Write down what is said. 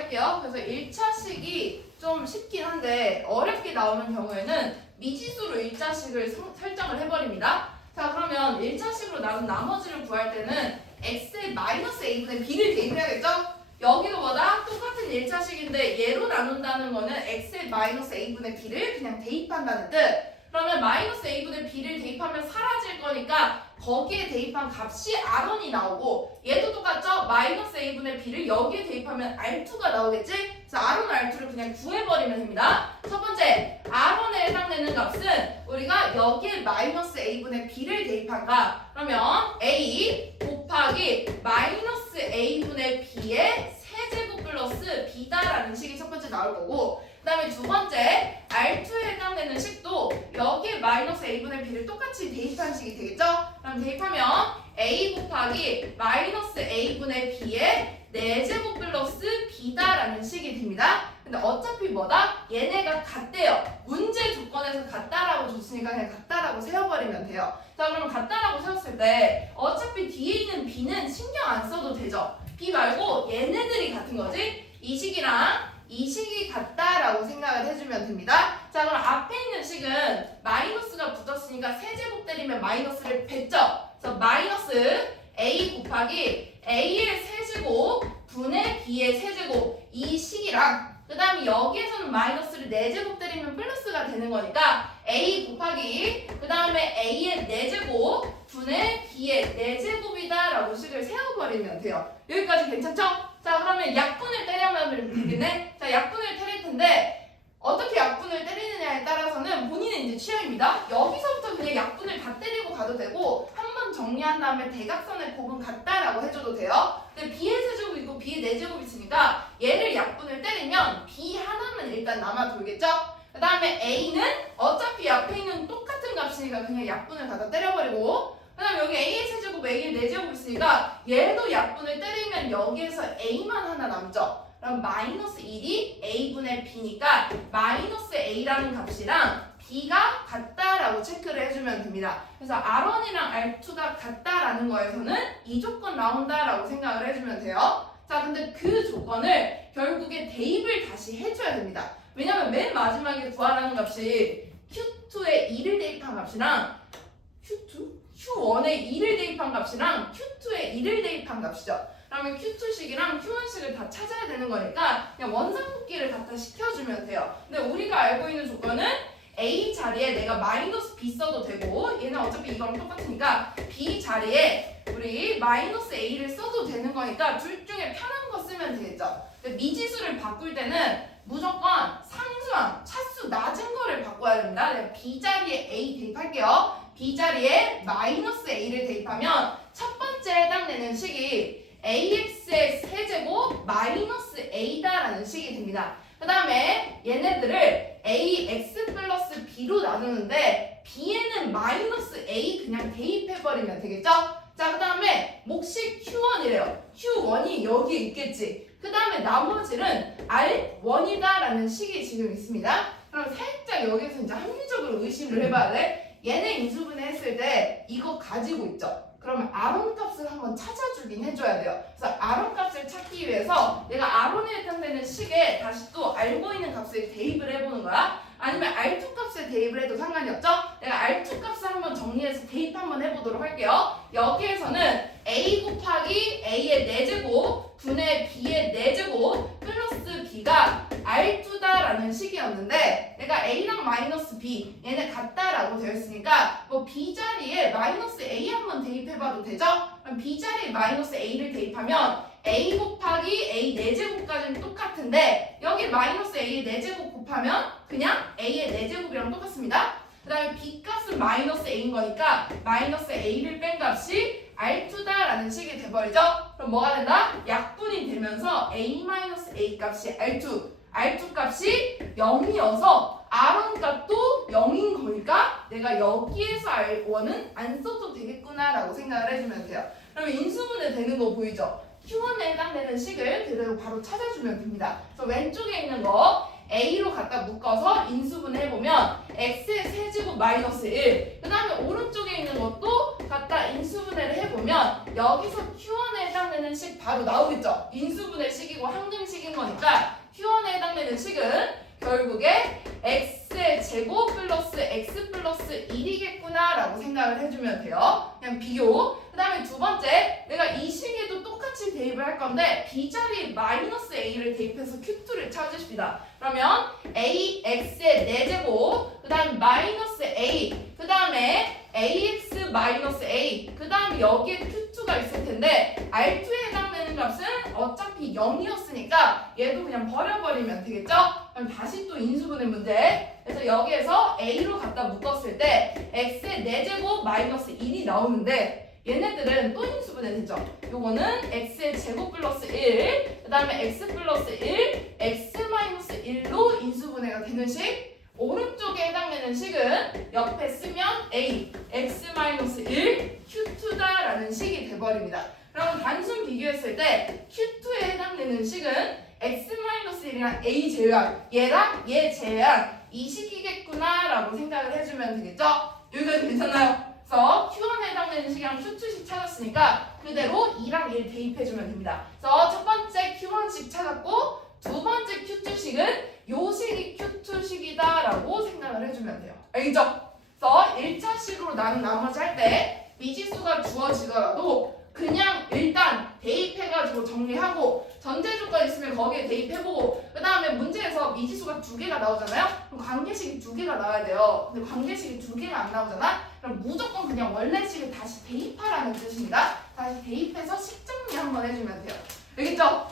할게요. 그래서 1차식이 좀 쉽긴 한데 어렵게 나오는 경우에는 미지수로 1차식을 설정을 해버립니다. 자, 그러면 1차식으로 나눈 나머지를 구할 때는 x의 마이너스 a분의 b를 대입해야겠죠? 여기도 뭐다? 똑같은 1차식인데 얘로 나눈다는 거는 x의 마이너스 a분의 b를 그냥 대입한다는 뜻. 그러면 마이너스 a분의 b를 대입하면 사라질 거니까 거기에 대입한 값이 r1이 나오고 얘도 똑같죠? 마이너스 a분의 b를 여기에 대입하면 r2가 나오겠지? 그래서 r1, r2를 그냥 구해버리면 됩니다. 첫 번째, r1에 해당되는 값은 우리가 여기에 마이너스 a분의 b를 대입한 값. 그러면 a 곱하기 마이너스 a분의 b의 세제곱 플러스 b다라는 식이 첫 번째 나올 거고, 그 다음에 두 번째 R2에 해당되는 식도 여기에 마이너스 a분의 b를 똑같이 대입한 식이 되겠죠? 그럼 대입하면 a 곱하기 마이너스 a분의 b의 4제곱 플러스 b다라는 식이 됩니다. 근데 어차피 뭐다? 얘네가 같대요. 문제 조건에서 같다라고 줬으니까 그냥 같다라고 세워버리면 돼요. 자, 그러면 같다라고 세웠을 때 어차피 뒤에 있는 b는 신경 안 써도 되죠? b 말고 얘네들이 같은 거지? 이 식이랑 이 식이 같다라고 생각을 해주면 됩니다. 자, 그럼 앞에 있는 식은 마이너스가 붙었으니까 세제곱 때리면 마이너스를 뱉죠. 그래서 마이너스 a 곱하기 a의 세제곱 분의 b의 세제곱 이 식이랑 그 다음에 여기에서는 마이너스를 4제곱 때리면 플러스가 되는 거니까 a 곱하기 그 다음에 a의 4제곱 분의 b의 4제곱이다 라고 식을 세워버리면 돼요. 여기까지 괜찮죠? 자, 그러면 약분을 때려면 되겠네? 자, 약분을 때릴 텐데 어떻게 약분을 때리느냐에 따라서는 본인의 이제 취향입니다. 여기서부터 그냥 약분을 다 때리고 가도 되고 한 번 정리한 다음에 대각선의 곱은 같다라고 해줘도 돼요. 근데 b의 세제곱 있고 b의 4제곱 있으니까 얘를 약분을 때리면 b 하나만 일단 남아 돌겠죠? 그 다음에 a는 어차피 앞에 있는 똑같은 값이니까 그냥 약분을 갖다 때려버리고 그 다음에 여기 a의 세제곱, a의 4제곱 있으니까 얘도 약분을 때리면 여기에서 a만 하나 남죠. 그럼 마이너스 1이 a분의 b니까 마이너스 a라는 값이랑 b가 같다라고 체크를 해주면 됩니다. 그래서 r1이랑 r2가 같다라는 거에서는 이 조건 나온다라고 생각을 해주면 돼요. 자, 근데 그 조건을 결국에 대입을 다시 해줘야 됩니다. 왜냐면 맨 마지막에 구하라는 값이 q2에 2를 대입한 값이랑 Q1에 2를 대입한 값이랑 Q2에 2를 대입한 값이죠. 그러면 Q2식이랑 Q1식을 다 찾아야 되는 거니까 그냥 원상복귀를 갖다 시켜주면 돼요. 근데 우리가 알고 있는 조건은 A 자리에 내가 마이너스 B 써도 되고 얘는 어차피 이거랑 똑같으니까 B 자리에 우리 마이너스 A를 써도 되는 거니까 둘 중에 편한 거 쓰면 되겠죠. 근데 미지수를 바꿀 때는 무조건 상수항, 차수 낮은 거를 바꿔야 됩니다. 내가 B 자리에 A 대입할게요. B 자리에 마이너스 a를 대입하면 첫 번째 해당되는 식이 ax의 세제곱 마이너스 a다라는 식이 됩니다. 그 다음에 얘네들을 ax 플러스 b로 나누는데 b에는 마이너스 a 그냥 대입해버리면 되겠죠? 자, 그 다음에 몫이 q1이래요. q1이 여기에 있겠지. 그 다음에 나머지는 r1이다 라는 식이 지금 있습니다. 그럼 살짝 여기서 이제 합리적으로 의심을 해봐야 돼. 얘네 인수분해 했을 때 이거 가지고 있죠. 그러면 r1 값을 한번 찾아주긴 해줘야 돼요. 그래서 r1 값을 찾기 위해서 내가 r1에 해당되는 식에 다시 또 알고 있는 값을 대입을 해보는 거야. 아니면 r2 값에 대입을 해도 상관이 없죠. 내가 r2 값을 한번 정리해서 대입 한번 해보도록 할게요. 여기에서는 a 곱하기 a의 4제곱 분의 b의 4제곱 플러스 b가 r2다라는 식이었는데 내가 a랑 마이너스 b 얘네 같다라고 되어 있으니까 뭐 b 자리에 마이너스 a 한번 대입해봐도 되죠? 그럼 b 자리에 마이너스 a를 대입하면 a 곱하기 a 4제곱까지는 똑같은데 여기 마이너스 a의 4제곱 곱하면 그냥 a의 4제곱이랑 똑같습니다. 그 다음에 b 값은 마이너스 a인 거니까 마이너스 a를 뺀 값이 r2다라는 식이 돼버리죠? 그럼 뭐가 된다? 약분이 되면서 a-a 값이 r2 값이 0이어서 r1 값도 0인 거니까 내가 여기에서 r1은 안 써도 되겠구나 라고 생각을 해주면 돼요. 그러면 인수분해 되는 거 보이죠? Q1에 해당되는 식을 그대로 바로 찾아주면 됩니다. 그래서 왼쪽에 있는 거 a로 갖다 묶어서 인수분해 해보면 x의 세제곱 마이너스 1. 그 다음에 오른쪽에 있는 것도 갖다 인수분해를 해보면 여기서 q1에 해당되는 식 바로 나오겠죠. 인수분해 식이고 항등식인 거니까 q1에 해당되는 식은 결국에 x의 제곱 플러스 x 플러스 1이겠구나 라고 생각을 해주면 돼요. 그냥 비교. 그 다음에 두 번째, 내가 이 식에도 똑같이 대입을 할 건데 b자리에 마이너스 a를 대입해서 q2를 찾으십니다. 그러면 ax의 4제곱, 그 다음 마이너스 a, 그 다음에 ax 마이너스 a, 그 다음에 여기에 q2가 있을 텐데 r2에 해당되는 값은 어차피 0이었으니까 얘도 그냥 버려버리면 되겠죠? 그럼 다시 또 인수분해 문제. 그래서 여기에서 a로 갖다 묶었을 때 x의 4제곱 마이너스 1이 나오는데 얘네들은 또 인수분해 되죠. 요거는 x의 제곱 플러스 1, 그 다음에 x 플러스 1, x 마이너스 1로 인수분해가 되는 식. 오른쪽에 해당되는 식은 옆에 쓰면 a, x 마이너스 1, q2다라는 식이 돼버립니다. 그럼 단순 비교했을 때 q2에 해당되는 식은 x 마이너스 1이랑 a 제외한 얘랑 얘 제외한 이 식이겠구나 라고 생각을 해주면 되겠죠? 여기까지 괜찮나요? 그래서 q1에 해당되는 식이랑 q2식 찾았으니까 그대로 2랑 1 대입해주면 됩니다. 그래서 첫 번째 q1식 찾았고 두 번째 q2식은 요 식이 q2식이다 라고 생각을 해주면 돼요. 알겠죠? 그래서 1차식으로 나눈 나머지 할 때 미지수가 주어지더라도 그냥 일단 대입해가지고 정리하고 전제 조건 있으면 거기에 대입해보고 그 다음에 문제에서 미지수가 2개가 나오잖아요? 그럼 관계식이 2개가 나와야 돼요. 근데 관계식이 2개가 안 나오잖아? 그럼 무조건 그냥 원래 식을 다시 대입하라는 뜻입니다. 다시 대입해서 식 정리 한번 해주면 돼요. 알겠죠?